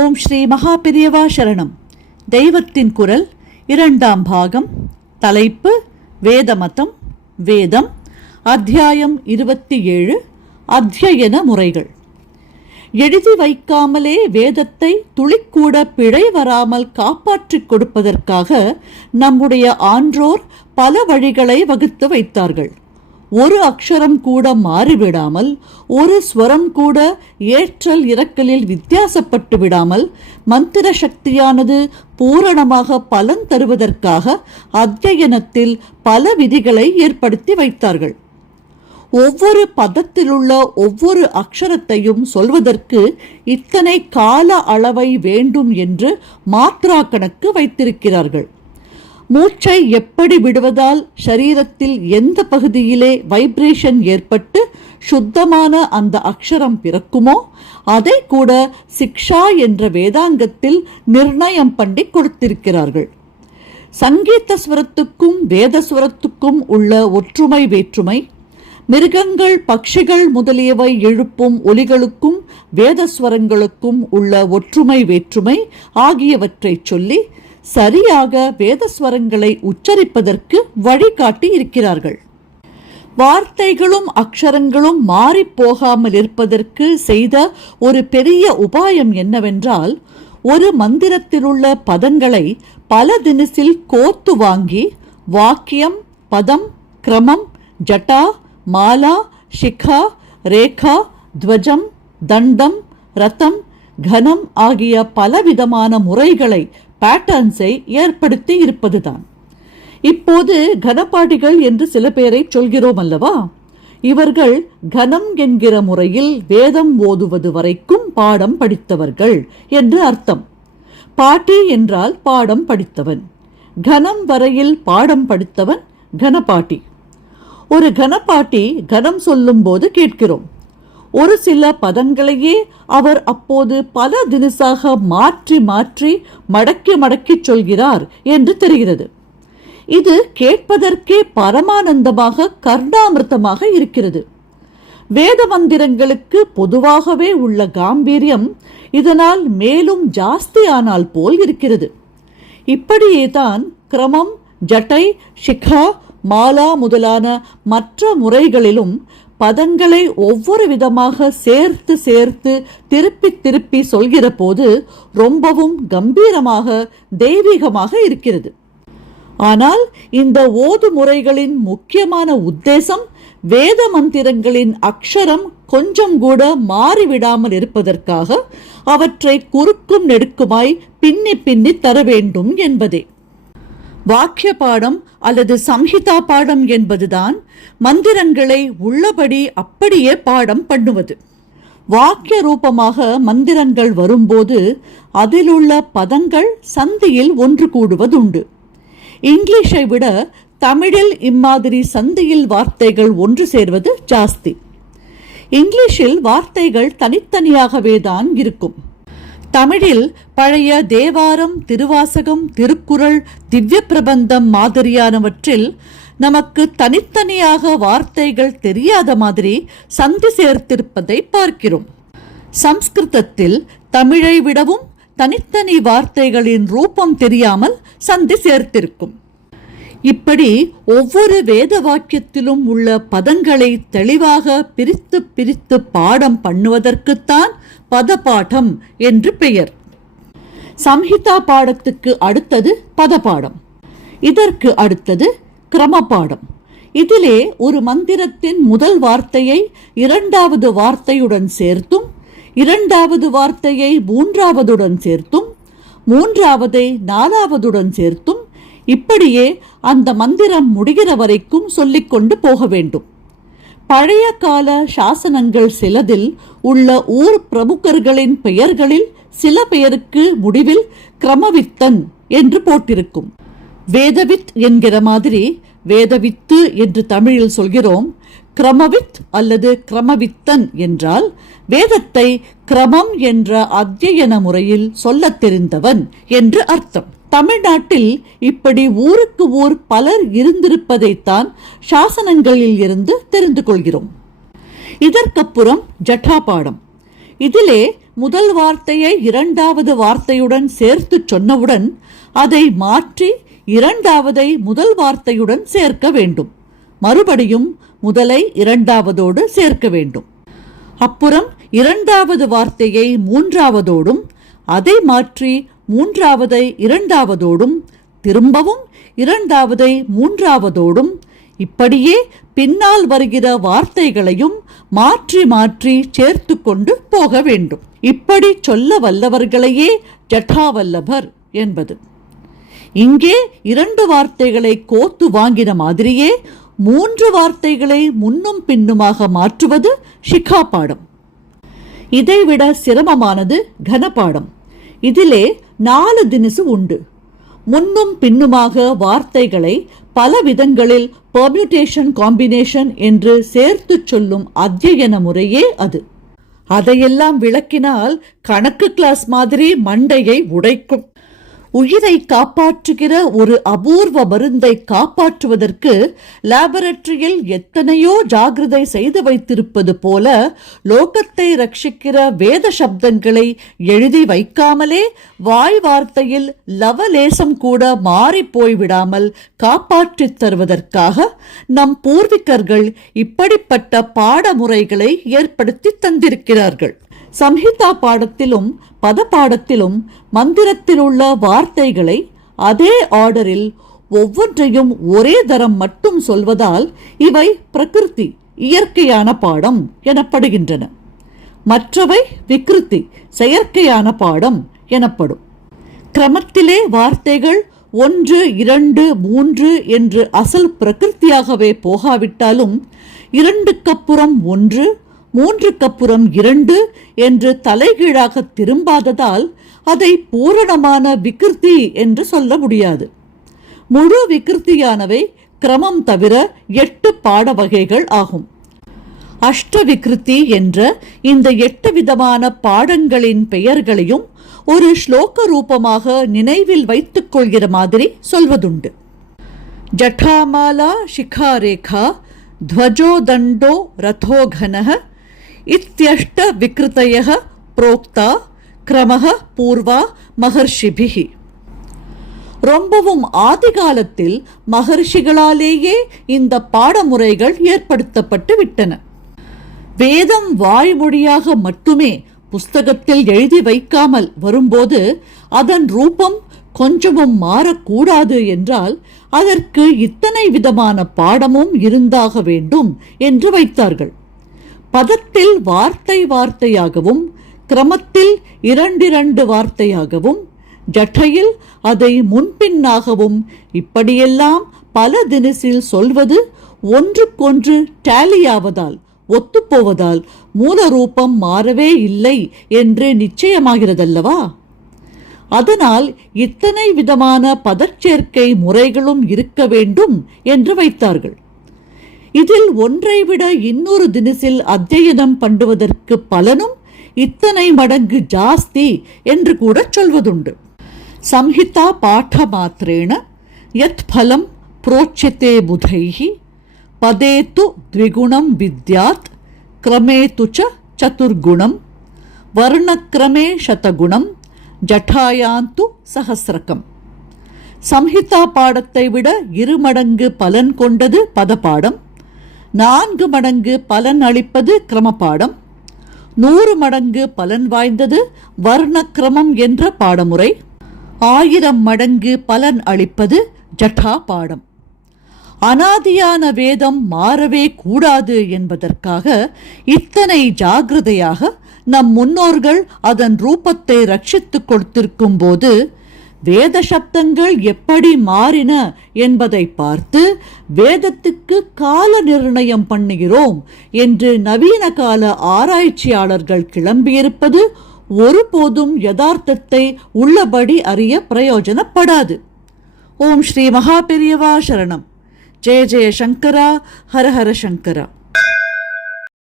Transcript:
ஓம் ஸ்ரீ மகாபெரியவா சரணம். தெய்வத்தின் குரல், 2ஆம் பாகம். தலைப்பு வேதமதம், வேதம். அத்தியாயம் 27. அத்தியன முறைகள். எழுதி வைக்காமலே வேதத்தை துளிக்கூட பிழை வராமல் காப்பாற்றிக் கொடுப்பதற்காக நம்முடைய ஆன்றோர் பல வழிகளை வகுத்து வைத்தார்கள். ஒரு அக்ஷரம் கூட மாறிவிடாமல், ஒரு ஸ்வரம் கூட ஏற்றல் இறக்கலில் வித்தியாசப்பட்டு விடாமல், மந்திர சக்தியானது பூரணமாக பலன் தருவதற்காக அத்தியனத்தில் பல விதிகளை ஏற்படுத்தி வைத்தார்கள். ஒவ்வொரு பதத்திலுள்ள ஒவ்வொரு அக்ஷரத்தையும் சொல்வதற்கு இத்தனை கால அளவை வேண்டும் என்று மாத்ரா கணக்கு வைத்திருக்கிறார்கள். மூச்சை எப்படி விடுவதால் சரீரத்தில் எந்த பகுதியிலே வைப்ரேஷன் ஏற்பட்டு சுத்தமான அந்த அக்ஷரம் பிறக்குமோ அதை கூட சிக்ஷா என்ற வேதாங்கத்தில் நிர்ணயம் பண்ணி கொடுத்திருக்கிறார்கள். சங்கீத ஸ்வரத்துக்கும் வேதஸ்வரத்துக்கும் உள்ள ஒற்றுமை வேற்றுமை, மிருகங்கள் பட்சிகள் முதலியவை எழுப்பும் ஒலிகளுக்கும் வேதஸ்வரங்களுக்கும் உள்ள ஒற்றுமை வேற்றுமை ஆகியவற்றை சொல்லி சரியாக வேதஸ்வரங்களை உச்சரிப்பதற்கு வழிகாட்டி இருக்கிறார்கள். வார்த்தைகளும் அக்ஷரங்களும் மாறிப்போகாமல் இருப்பதற்கு செய்த ஒரு பெரிய உபாயம் என்னவென்றால், ஒரு மந்திரத்திலுள்ள பதங்களை பல தினசில் கோத்து வாங்கி வாக்கியம், பதம், கிரமம், ஜட்டா, மாலா, சிகா, ரேகா, துவஜம், தண்டம், ரதம், கனம் ஆகிய பலவிதமான முறைகளை, பேட்டர்ன்ஸை ஏற்படுத்தி இருப்பதுதான். இப்போது கனபாடிகள் என்று சில பேரை சொல்கிறோம் அல்லவா? இவர்கள் கனம் என்கிற முறையில் வேதம் ஓதுவது வரைக்கும் பாடம் படித்தவர்கள் என்று அர்த்தம். பாட்டி என்றால் பாடம் படித்தவன். கனம் வரையில் பாடம் படித்தவன் கனபாட்டி. ஒரு கனபாட்டி கனம் சொல்லும் போது கேட்கிறோம், ஒரு சில பதங்களையே அவர் அப்போது பல தினசாக மாற்றி மாற்றி மடக்கி மடக்கி சொல்கிறார் என்று தெரிகிறது. இது கேட்பதற்கே பரமானந்தமாக கர்ணாமிர்தமாக இருக்கிறது. வேத மந்திரங்களுக்கு பொதுவாகவே உள்ள காம்பீரியம் இதனால் மேலும் ஜாஸ்தி ஆனால் போல் இருக்கிறது. இப்படியேதான் கிரமம், ஜட்டை, சிகா, மாலா முதலான மற்ற முறைகளிலும் பதங்களை ஒவ்வொரு விதமாக சேர்த்து சேர்த்து திருப்பி திருப்பி சொல்கிற போது ரொம்பவும் கம்பீரமாக தெய்வீகமாக இருக்கிறது. ஆனால் இந்த ஓது முறைகளின் முக்கியமான உத்தேசம் வேத மந்திரங்களின் அக்ஷரம் கொஞ்சம் கூட மாறிவிடாமல் இருப்பதற்காக அவற்றை குறுக்கும் நெடுக்குமாய் பின்னி பின்னி தர வேண்டும் என்பதே. வாக்கிய பாடம் அல்லது சம்ஹிதா பாடம் என்பதுதான் மந்திரங்களை உள்ளபடி அப்படியே பாடம் பண்ணுவது. வாக்கிய ரூபமாக மந்திரங்கள் வரும்போது அதிலுள்ள பதங்கள் சந்தியில் ஒன்று கூடுவதுண்டு. இங்கிலீஷை விட தமிழில் இம்மாதிரி சந்தியில் வார்த்தைகள் ஒன்று சேர்வது ஜாஸ்தி. இங்கிலீஷில் வார்த்தைகள் தனித்தனியாகவே தான் இருக்கும். தமிழில் பழைய தேவாரம், திருவாசகம், திருக்குறள், திவ்ய பிரபந்தம் மாதிரியானவற்றில் நமக்கு தனித்தனியாக வார்த்தைகள் தெரியாத மாதிரி சந்தி சேர்த்திருப்பதை பார்க்கிறோம். சம்ஸ்கிருதத்தில் தமிழை விடவும் தனித்தனி வார்த்தைகளின் ரூபம் தெரியாமல் சந்தி சேர்த்திருக்கும். இப்படி ஒவ்வொரு வேத வாக்கியத்திலும் உள்ள பதங்களை தெளிவாக பிரித்து பிரித்து பாடம் பண்ணுவதற்குத்தான் பதபாடம் என்று பெயர். சம்ஹிதா பாடத்துக்கு அடுத்தது பதபாடம், இதற்கு அடுத்தது கிரமபாடம். இதிலே ஒரு மந்திரத்தின் முதல் வார்த்தையை 2வது வார்த்தையுடன் சேர்த்தும், 2வது வார்த்தையை 3வதுடன் சேர்த்தும், 3வதை 4வதுடன் சேர்த்தும், இப்படியே அந்த மந்திரம் முடிகிற வரைக்கும் சொல்லிக்கொண்டு போக வேண்டும். பழைய கால சாசனங்கள் சிலதில் உள்ள ஊர் பிரமுகர்களின் பெயர்களில் சில பெயருக்கு முடிவில் கிரமவித்தன் என்று போட்டிருக்கும். வேதவித் என்கிற மாதிரி வேதவித்து என்று தமிழில் சொல்கிறோம். கிரமவித் அல்லது கிரமவித்தன் என்றால் வேதத்தை கிரமம் என்ற அத்தியன முறையில் சொல்லத் தெரிந்தவன் என்று அர்த்தம். தமிழ்நாட்டில் இப்படி ஊருக்கு ஊர் பலர் இருந்திருப்பதைத்தான் சாசனங்களில் இருந்து தெரிந்து கொள்கிறோம். இதற்கப்புறம் ஜட்டா பாடம். இதிலே முதல் வார்த்தையை இரண்டாவது வார்த்தையுடன் சேர்த்து சொன்னவுடன் அதை மாற்றி இரண்டாவதை முதல் வார்த்தையுடன் சேர்க்க வேண்டும். மறுபடியும் முதலை இரண்டாவதோடு சேர்க்க வேண்டும். அப்புறம் இரண்டாவது வார்த்தையை மூன்றாவதோடும், அதை மாற்றி மூன்றாவதை இரண்டாவதோடும், திரும்பவும் இரண்டாவதை மூன்றாவதோடும், இப்படியே பின்னால் வருகிற வார்த்தைகளையும் மாற்றி மாற்றி சேர்த்து கொண்டு போக வேண்டும். இப்படி சொல்ல வல்லவர்களையே ஜட்டாவல்லபர் என்பது. இங்கே 2 வார்த்தைகளை கோத்து வாங்கின மாதிரியே 3 வார்த்தைகளை முன்னும் பின்னுமாக மாற்றுவது ஷிகா பாடம். இதைவிட சிரமமானது கனபாடம். இதிலே 4 தினசு உண்டு. முன்னும் பின்னுமாக வார்த்தைகளை பல விதங்களில் பெர்மியூட்டேஷன் காம்பினேஷன் என்று சேர்த்து சொல்லும் அத்தியன முறையே அது. அதையெல்லாம் விளக்கினால் கணக்கு கிளாஸ் மாதிரி மண்டையை உடைக்கும். உயிரை காப்பாற்றுகிற ஒரு அபூர்வ மருந்தை காப்பாற்றுவதற்கு லேபரட்டரியில் எத்தனையோ ஜாகிரதை செய்து வைத்திருப்பது போல லோகத்தை ரட்சிக்கிற வேத சப்தங்களை எழுதி வைக்காமலே வாய் வார்த்தையில் லவலேசம் கூட மாறி போய்விடாமல் காப்பாற்றித் தருவதற்காக நம் பூர்விகர்கள் இப்படிப்பட்ட பாடமுறைகளை ஏற்படுத்தி தந்திருக்கிறார்கள். சம்ஹிதா பாடத்திலும் பத பாடத்திலும் மந்திரத்தில் உள்ள வார்த்தைகளை அதே ஆர்டரில் ஒவ்வொன்றையும் ஒரே தரம் மட்டும் சொல்வதால் இவை பிரகிருதி இயற்கையான பாடம் எனப்படுகின்றன. மற்றவை விக்ருதி செயற்கையான பாடம் எனப்படும். கிரமத்திலே வார்த்தைகள் 1, 2, 3 என்று அசல் பிரகிருத்தியாகவே போகாவிட்டாலும் 2க்கப்புறம் 1, 3க்கப்புறம் 2 என்று தலைகீழாக திரும்பாததால் அதை பூரணமான விகிருதி என்று சொல்ல முடியாது. முழு விகிருத்தியானவை கிரமம் தவிர 8 பாட வகைகள் ஆகும். அஷ்ட விகிருதி என்ற இந்த 8 விதமான பாடங்களின் பெயர்களையும் ஒரு ஸ்லோக ரூபமாக நினைவில் வைத்துக் கொள்கிற மாதிரி சொல்வதுண்டு. ஜட்டாமாலா சிகாரேகா த்வஜோ தண்டோ ரதோகனஹ இத்யஷ்ட விக்ருதயः புரோக்தா கிரமஹ பூர்வா மகர்ஷிபிஹி. ரொம்பவும் ஆதி காலத்தில் மகர்ஷிகளாலேயே இந்த பாடமுறைகள் ஏற்படுத்தப்பட்டு விட்டன. வேதம் வாய்மொழியாக மட்டுமே புஸ்தகத்தில் எழுதி வைக்காமல் வரும்போது அதன் ரூபம் கொஞ்சமும் மாறக்கூடாது என்றால் அதற்கு இத்தனை விதமான பாடமும் இருந்தாக வேண்டும் என்று வைத்தார்கள். பதத்தில் வார்த்தை வார்த்தையாகவும், கிரமத்தில் 2 வார்த்தையாகவும், ஜட்டையில் அதை முன்பின்னாகவும் இப்படியெல்லாம் பல தினசில் சொல்வது ஒன்றுக்கொன்று டேலியாவதால் ஒத்துப்போவதால் மூல ரூபம் மாறவே இல்லை என்று நிச்சயமாகிறதல்லவா? அதனால் இத்தனை விதமான பதச்சேர்க்கை முறைகளும் இருக்க வேண்டும் என்று வைத்தார்கள். இதில் ஒன்றை விட இன்னொரு தினசில் அத்தியனம் பண்ணுவதற்கு பலனும் இத்தனை மடங்கு ஜாஸ்தி என்று கூட சொல்வதுண்டு. சம்ஹிதா பாட மாத்திரேன யத் பலம் புரோட்சதே புதைஹி பதேது த்விகுணம் வித்யாத் கிரமேது ச சதுர்குணம் வர்ணக்கிரமே சதகுணம் ஜட்டாயாந்து சஹஸ்ரகம். சம்ஹிதா பாடத்தை விட 2 மடங்கு பலன் கொண்டது பதப்பாடம், 4 மடங்கு பலன் அளிப்பது கிரமபாடம், 100 மடங்கு பலன் வாய்ந்தது வர்ணக்கிரமம் என்ற பாடமுறை, 1000 மடங்கு பலன் அளிப்பது ஜட்டா பாடம். அனாதியான வேதம் மாறவே கூடாது என்பதற்காக இத்தனை ஜாகிரதையாக நம் முன்னோர்கள் அதன் ரூபத்தை ரட்சித்துக் கொடுத்திருக்கும் போது வேத சப்தங்கள் எப்படி மாறின என்பதை பார்த்து வேதத்துக்கு கால நிர்ணயம் பண்ணுகிறோம் என்று நவீன கால ஆராய்ச்சியாளர்கள் கிளம்பியிருப்பது ஒருபோதும் யதார்த்தத்தை உள்ளபடி அறிய பிரயோஜனப்படாது. ஓம் ஸ்ரீ மகாபெரியவா சரணம். ஜெய ஜெய சங்கரா, ஹர ஹர சங்கரா.